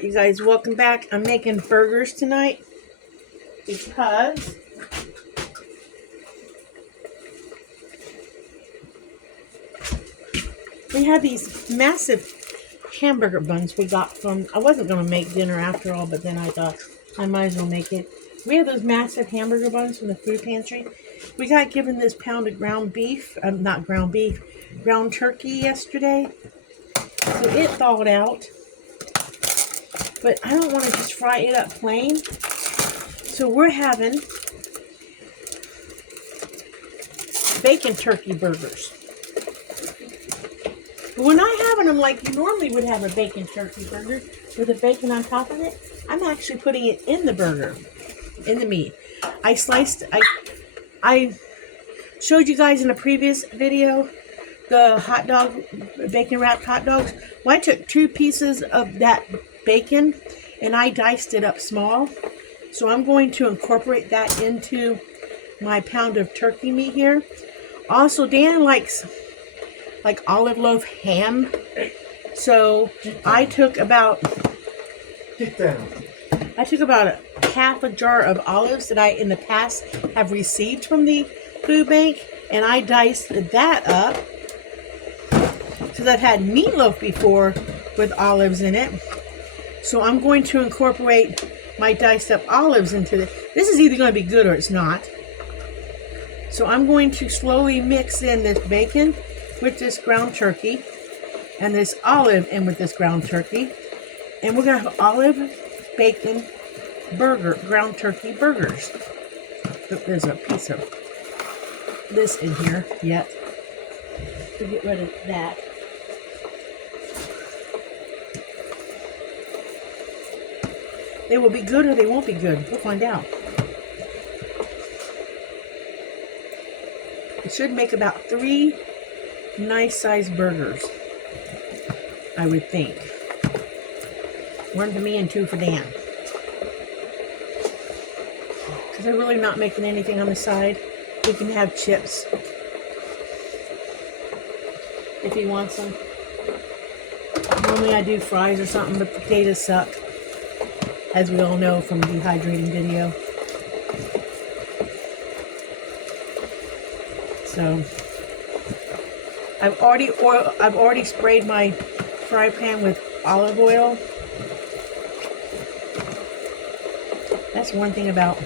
Alright, you guys, welcome back. I'm making burgers tonight because we had these massive hamburger buns we got from, I wasn't going to make dinner after all, but then I thought I might as well make it. We have those massive hamburger buns from the food pantry. We got given this pound of ground beef, not ground beef, ground turkey yesterday. So it thawed out. But I don't want to just fry it up plain. So we're having bacon turkey burgers. But when I'm having them like you normally would have a bacon turkey burger with the bacon on top of it, I'm actually putting it in the burger, in the meat. I showed you guys in a previous video the hot dog, bacon wrapped hot dogs. Well, I took 2 pieces of that bacon and I diced it up small. So I'm going to incorporate that into my pound of turkey meat here. Also, Dan likes like olive loaf ham. So I took about a half a jar of olives that I in the past have received from the food bank, and I diced that up because I've had meatloaf before with olives in it. So I'm going to incorporate my diced up olives into this. This is either going to be good or it's not. So I'm going to slowly mix in this bacon with this ground turkey and this olive in with this ground turkey. And we're going to have olive, bacon, burger, ground turkey burgers. There's a piece of this in here yet to get rid of that. They will be good or they won't be good. We'll find out. It should make about 3 nice sized burgers, I would think. 1 for me and 2 for Dan. Because I'm really not making anything on the side. We can have chips if he wants them. Normally I do fries or something, but potatoes suck, as we all know from the dehydrating video. So I've already sprayed my fry pan with olive oil. That's one thing about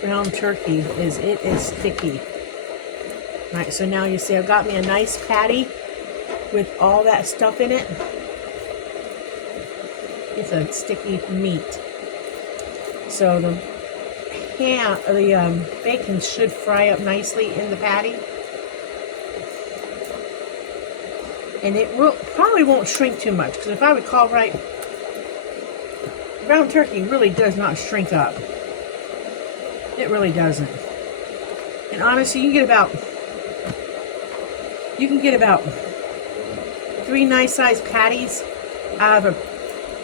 ground turkey is it is sticky. Alright, so now you see I've got me a nice patty with all that stuff in it. It's a sticky meat. So the bacon should fry up nicely in the patty. And it probably won't shrink too much, because if I recall right, ground turkey really does not shrink up. It really doesn't. And honestly, you can get about 3 nice sized patties out of a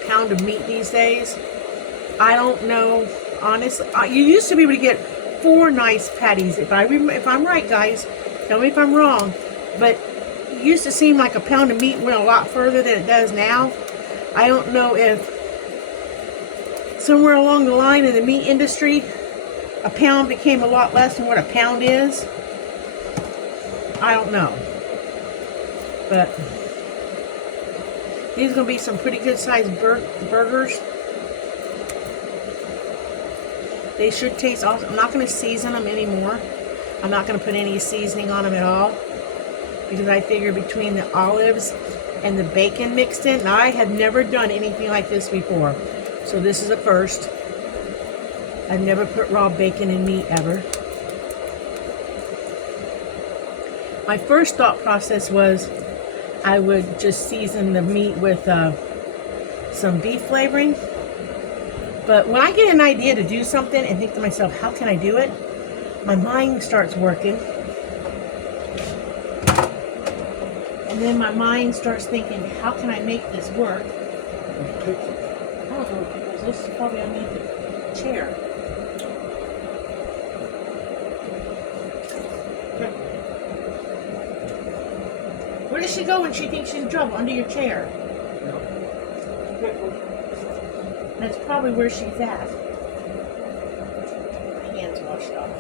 pound of meat these days. I don't know, honestly. You used to be able to get 4 nice patties. If I'm right, guys, tell me if I'm wrong. But it used to seem like a pound of meat went a lot further than it does now. I don't know if somewhere along the line in the meat industry, a pound became a lot less than what a pound is. I don't know. But these are going to be some pretty good sized burgers. They should taste awesome. I'm not going to season them anymore. I'm not going to put any seasoning on them at all, because I figure between the olives and the bacon mixed in. Now, I have never done anything like this before, so this is a first. I've never put raw bacon in meat ever. My first thought process was I would just season the meat with some beef flavoring. But when I get an idea to do something and think to myself, how can I do it? My mind starts working. And then my mind starts thinking, how can I make this work? I don't know what pickles. This is probably underneath the chair. Where does she go when she thinks she's in trouble? Under your chair. That's probably where she's at. My hands washed off.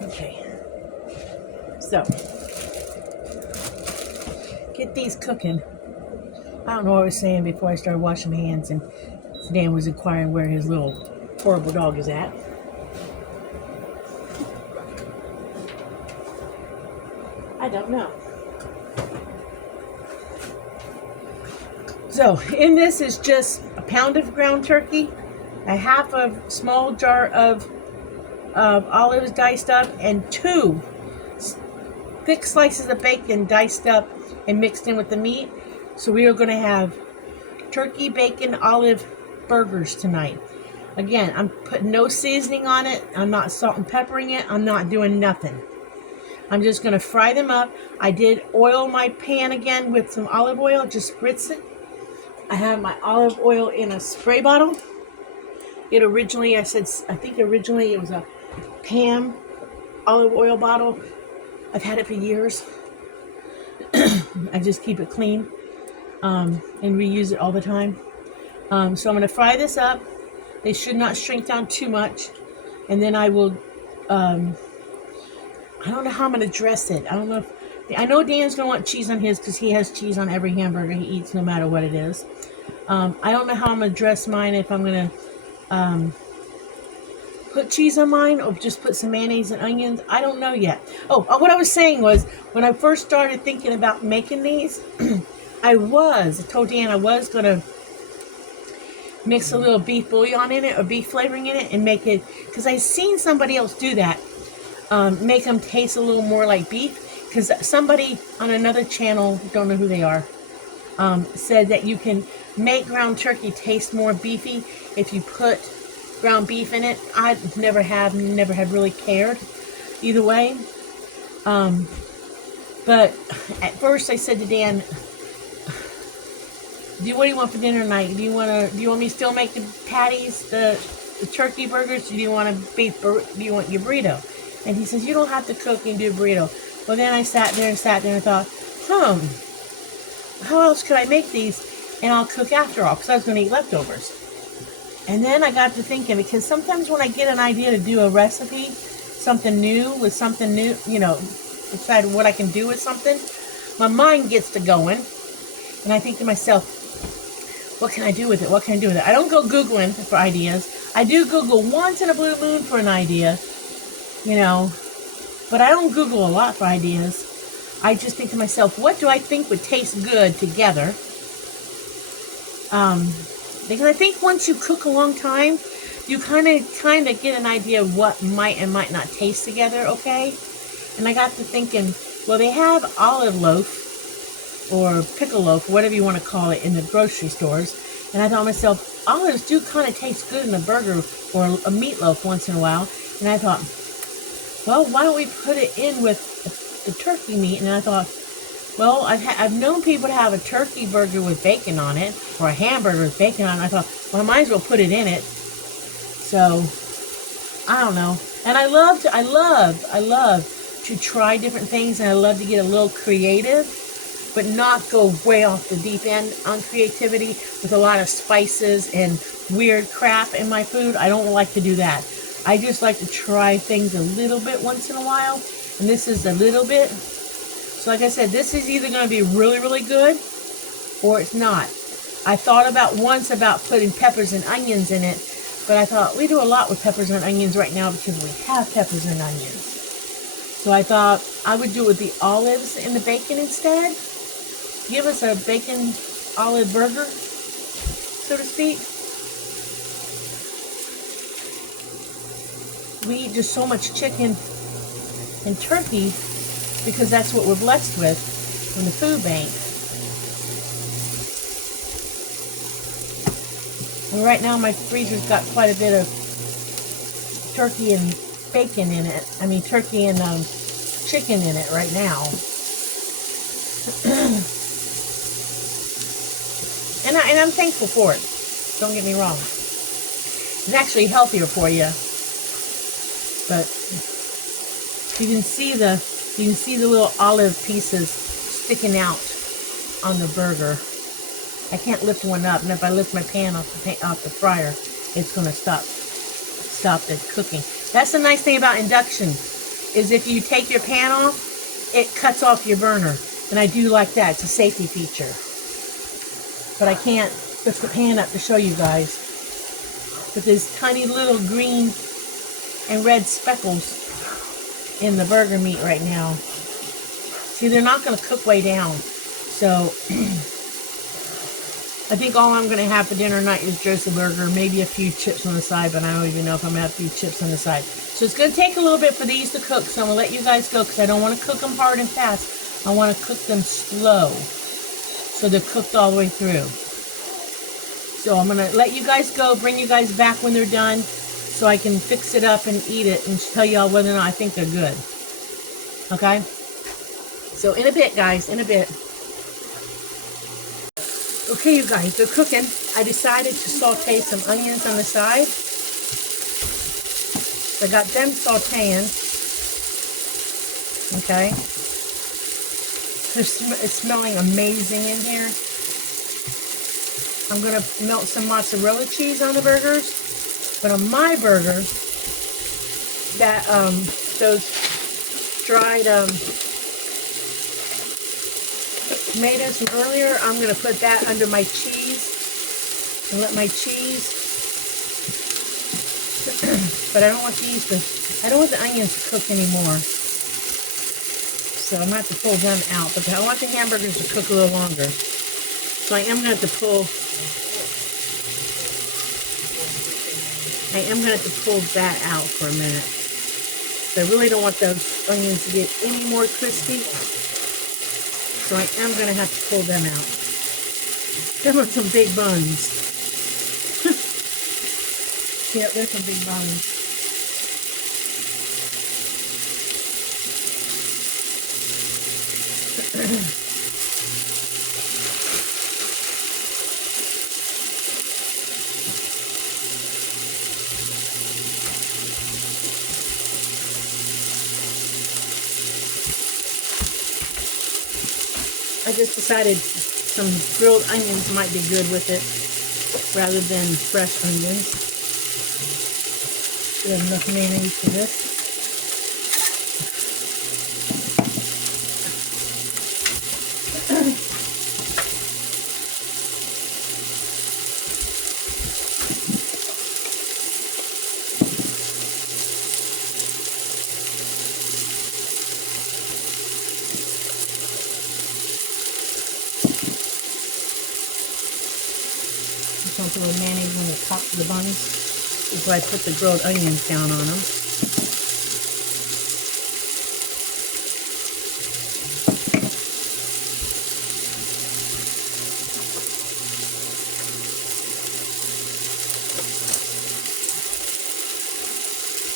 Okay, so get these cooking. I don't know what I was saying before I started washing my hands, and Dan was inquiring where his little horrible dog is at. I don't know. So in this is just a pound of ground turkey, a half a small jar of olives diced up, and 2 thick slices of bacon diced up and mixed in with the meat. So we are going to have turkey, bacon, olive burgers tonight. Again, I'm putting no seasoning on it. I'm not salt and peppering it. I'm not doing nothing. I'm just going to fry them up. I did oil my pan again with some olive oil. Just spritz it. I have my olive oil in a spray bottle. It originally, I think originally it was a Pam olive oil bottle. I've had it for years. I just keep it clean and reuse it all the time. So I'm going to fry this up. They should not shrink down too much. And then I will, I don't know how I'm going to dress it. I know Dan's going to want cheese on his because he has cheese on every hamburger he eats no matter what it is. I don't know how I'm going to dress mine, if I'm going to put cheese on mine or just put some mayonnaise and onions. I don't know yet. Oh, what I was saying was, when I first started thinking about making these, I told Dan I was going to mix a little beef bouillon in it or beef flavoring in it and make it, because I seen somebody else do that, make them taste a little more like beef. Because somebody on another channel, don't know who they are, said that you can make ground turkey taste more beefy if you put ground beef in it. I never have really cared either way. But at first I said to Dan, what do you want for dinner tonight? Do you want me to still make the patties, the turkey burgers? Do you want do you want your burrito? And he says, you don't have to cook and do a burrito. Well, then I sat there and thought, how else could I make these and I'll cook after all? Because I was going to eat leftovers. And then I got to thinking, because sometimes when I get an idea to do a recipe, something new, decide what I can do with something, my mind gets to going. And I think to myself, what can I do with it? What can I do with it? I don't go Googling for ideas. I do Google once in a blue moon for an idea, but I don't Google a lot for ideas. I just think to myself, what do I think would taste good together? Because I think once you cook a long time, you kind of get an idea of what might and might not taste together, okay? And I got to thinking, well, they have olive loaf or pickle loaf, whatever you want to call it, in the grocery stores. And I thought to myself, olives do kind of taste good in a burger or a meatloaf once in a while. And I thought, well, why don't we put it in with the turkey meat? And I thought, well, I've known people to have a turkey burger with bacon on it, or a hamburger with bacon on it. I thought, well, I might as well put it in it. So, I don't know. And I love to try different things, and I love to get a little creative, but not go way off the deep end on creativity with a lot of spices and weird crap in my food. I don't like to do that. I just like to try things a little bit once in a while, and this is a little bit. So like I said, this is either going to be really, really good, or it's not. I thought once about putting peppers and onions in it, but I thought we do a lot with peppers and onions right now because we have peppers and onions. So I thought I would do it with the olives and the bacon instead. Give us a bacon olive burger, so to speak. We eat just so much chicken and turkey because that's what we're blessed with from the food bank. And right now my freezer's got quite a bit of turkey and bacon in it. I mean turkey and chicken in it right now. and I'm thankful for it. Don't get me wrong. It's actually healthier for you. But you can see the little olive pieces sticking out on the burger. I can't lift one up, and if I lift my pan off the fryer, it's going to stop the cooking. That's the nice thing about induction, is if you take your pan off, it cuts off your burner. And I do like that. It's a safety feature. But I can't lift the pan up to show you guys. But there's tiny little green and red speckles in the burger meat right now. See, they're not going to cook way down. So I think all I'm going to have for dinner tonight is just a burger, maybe a few chips on the side, but I don't even know if I'm going to have a few chips on the side. So it's going to take a little bit for these to cook, so I'm going to let you guys go because I don't want to cook them hard and fast. I want to cook them slow so they're cooked all the way through. So I'm going to let you guys go, bring you guys back when they're done so I can fix it up and eat it and tell y'all whether or not I think they're good. Okay? So in a bit, guys, in a bit. Okay, you guys, they're cooking. I decided to saute some onions on the side. So I got them sauteing. Okay. It's smelling amazing in here. I'm going to melt some mozzarella cheese on the burgers. But on my burger, that those dried tomatoes from earlier, I'm going to put that under my cheese and let my cheese, but I don't want the onions to cook anymore. So I'm going to have to pull them out, but I want the hamburgers to cook a little longer. So I am going to have to pull that out for a minute. So I really don't want those onions to get any more crispy. So I am going to have to pull them out. Them are some big buns. Yep, they're some big buns. I just decided some grilled onions might be good with it rather than fresh onions. We have enough mayonnaise for this. Just want a little mayonnaise on the top of the buns before I put the grilled onions down on them.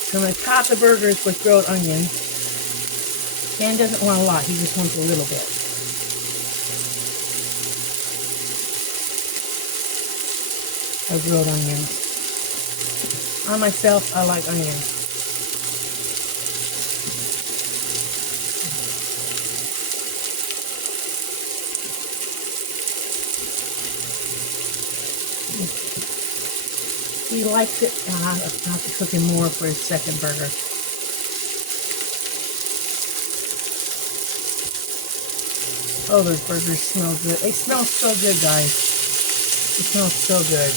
So I'm going to top the burgers with grilled onions. Dan doesn't want a lot, he just wants a little bit. Of grilled onions. On myself, I like onions. He likes it. I'll have to cook him more for his second burger. Oh, those burgers smell good. They smell so good, guys. They smell so good.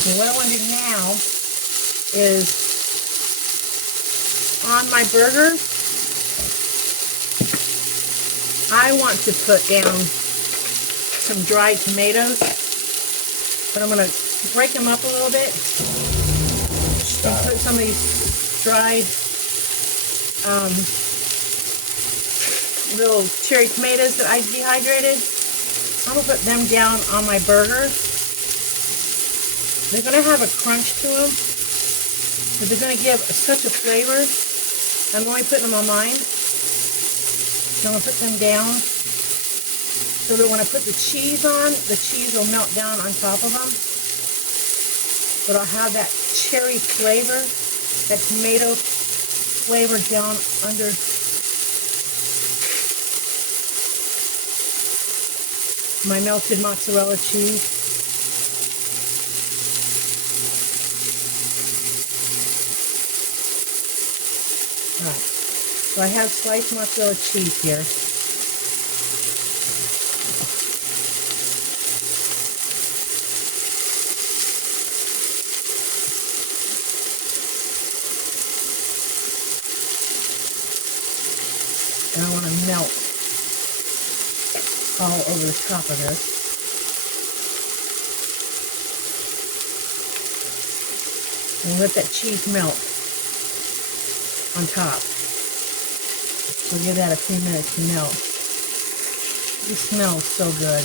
So what I want to do now is on my burger, I want to put down some dried tomatoes, but I'm going to break them up a little bit and put some of these dried little cherry tomatoes that I dehydrated. I'm going to put them down on my burger. They're going to have a crunch to them, but they're going to give such a flavor. I'm only putting them on mine. So I'm going to put them down so that when I put the cheese on, the cheese will melt down on top of them. But I'll have that cherry flavor, that tomato flavor down under my melted mozzarella cheese. Alright, so I have sliced mozzarella cheese here. And I want to melt all over the top of this. And let that cheese melt on top. We'll give that a few minutes to melt. It smells so good.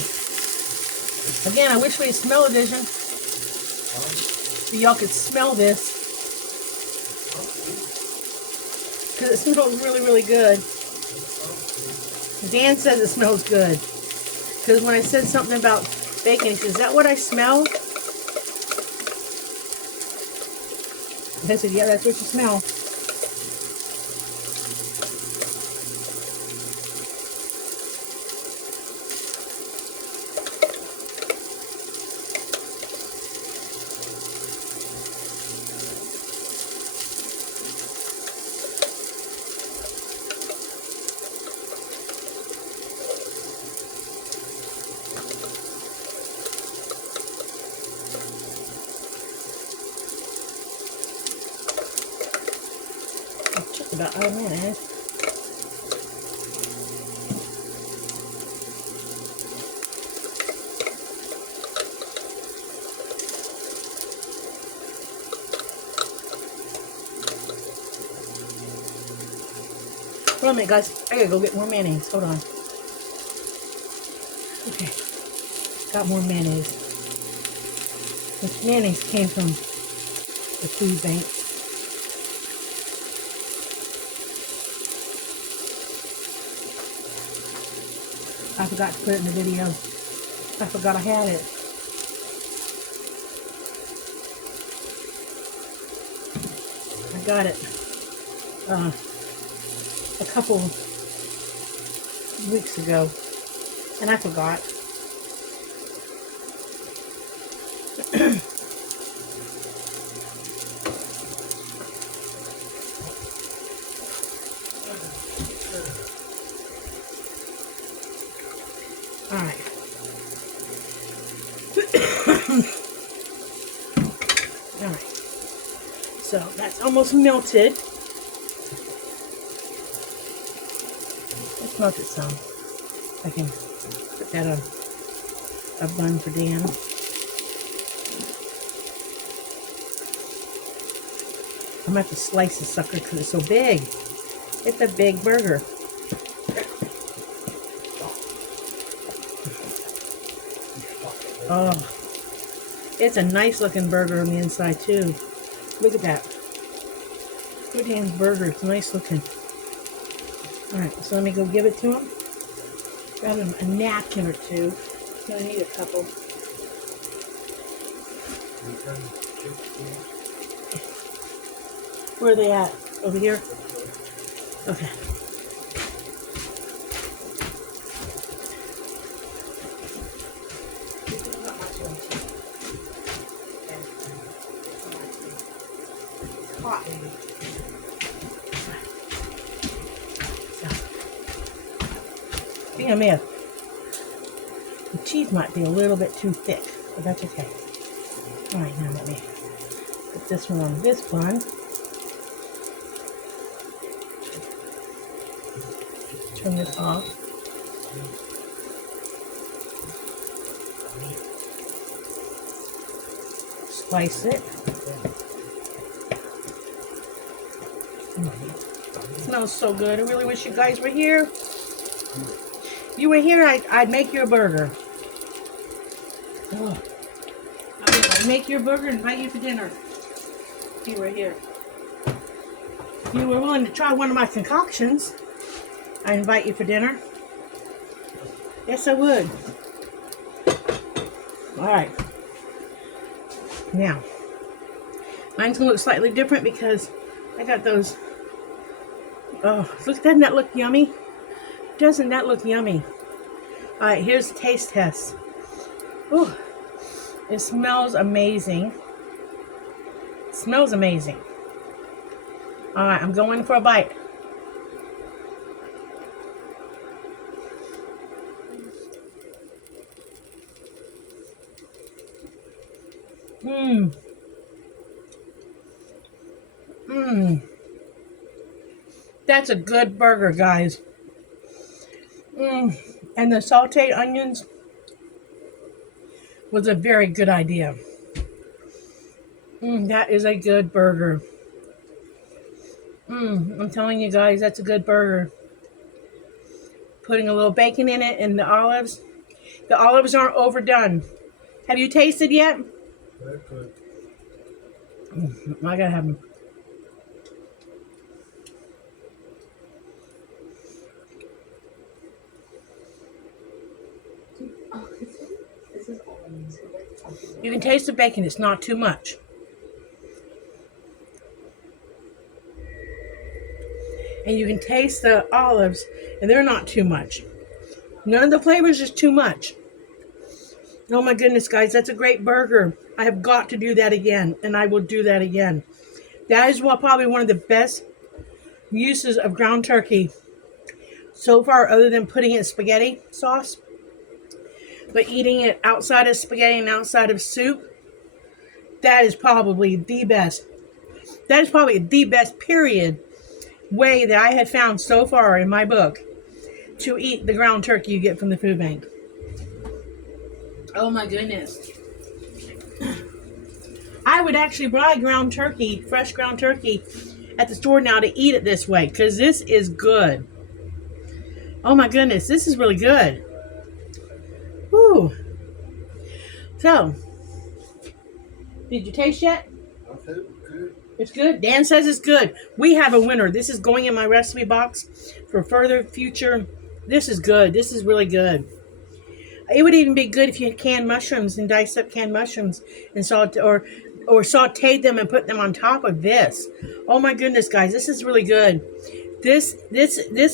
Again, I wish we had smell-o-vision so y'all could smell this, because it smells really, really good. Dan says it smells good, because when I said something about bacon, he says, "Is that what I smell?" I said, "Yeah, that's what you smell." Just about out of mayonnaise. Hold on a minute, guys. I gotta go get more mayonnaise. Hold on. Okay. Got more mayonnaise. This mayonnaise came from the food bank. I forgot to put it in the video. I forgot I had it. I got it a couple weeks ago, and I forgot. All right. All right. So that's almost melted. Let's melt it some. I can put that on a bun for Dan. I'm going to have to slice the sucker because it's so big. It's a big burger. Oh, it's a nice looking burger on the inside too. Look at that. Good Dan's burger. It's nice looking. Alright, so let me go give it to him. Grab him a napkin or two. I need a couple. Where are they at? Over here? Okay. Hot. I think I may have, the cheese might be a little bit too thick, but that's okay. Alright, now let me put this one on this bun. Turn this off. Slice it. It smells so good. I really wish you guys were here. You were here, I'd make you a burger. Oh. I'd make you a burger and invite you for dinner. If you were here. If you were willing to try one of my concoctions, I'd invite you for dinner. Yes, I would. Alright. Now, mine's going to look slightly different because I got those. Oh, look, doesn't that look yummy? Doesn't that look yummy? Alright, here's the taste test. Oh, it smells amazing. It smells amazing. Alright, I'm going for a bite. Mmm. Mmm. That's a good burger, guys. Mmm. And the sauteed onions was a very good idea. Mmm, that is a good burger. Mmm, I'm telling you guys, that's a good burger. Putting a little bacon in it and the olives. The olives aren't overdone. Have you tasted yet? They're good. I gotta have them. You can taste the bacon, it's not too much. And you can taste the olives, and they're not too much. None of the flavors is too much. Oh my goodness, guys, that's a great burger. I have got to do that again, and I will do that again. That is probably one of the best uses of ground turkey so far, other than putting it in spaghetti sauce. But eating it outside of spaghetti and outside of soup, that is probably the best. That is probably the best, period, way that I have found so far in my book to eat the ground turkey you get from the food bank. Oh my goodness. I would actually buy ground turkey, fresh ground turkey, at the store now to eat it this way, because this is good. Oh my goodness, this is really good. Whew. So, did you taste yet? Okay, good. It's good. Dan says it's good. We have a winner. This is going in my recipe box for further future. This is good. This is really good. It would even be good if you had canned mushrooms and diced up canned mushrooms and or sauteed them and put them on top of this. Oh my goodness, guys, this is really good. This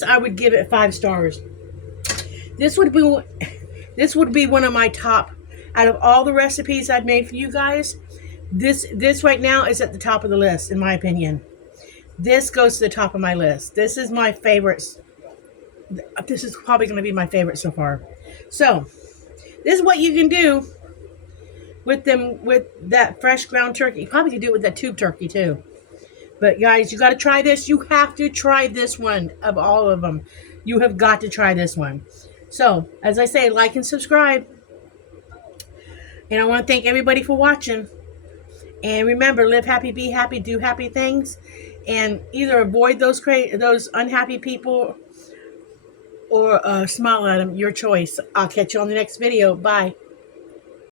I would give it 5 stars. This would be one of my top out of all the recipes I've made for you guys. This right now is at the top of the list, in my opinion. This goes to the top of my list. This is my favorite. This is probably going to be my favorite so far. So, this is what you can do with that fresh ground turkey. You probably can do it with that tube turkey too. But guys, you got to try this. You have to try this one of all of them. You have got to try this one. So, as I say, like and subscribe. And I want to thank everybody for watching. And remember, live happy, be happy, do happy things. And either avoid those unhappy people or smile at them. Your choice. I'll catch you on the next video. Bye.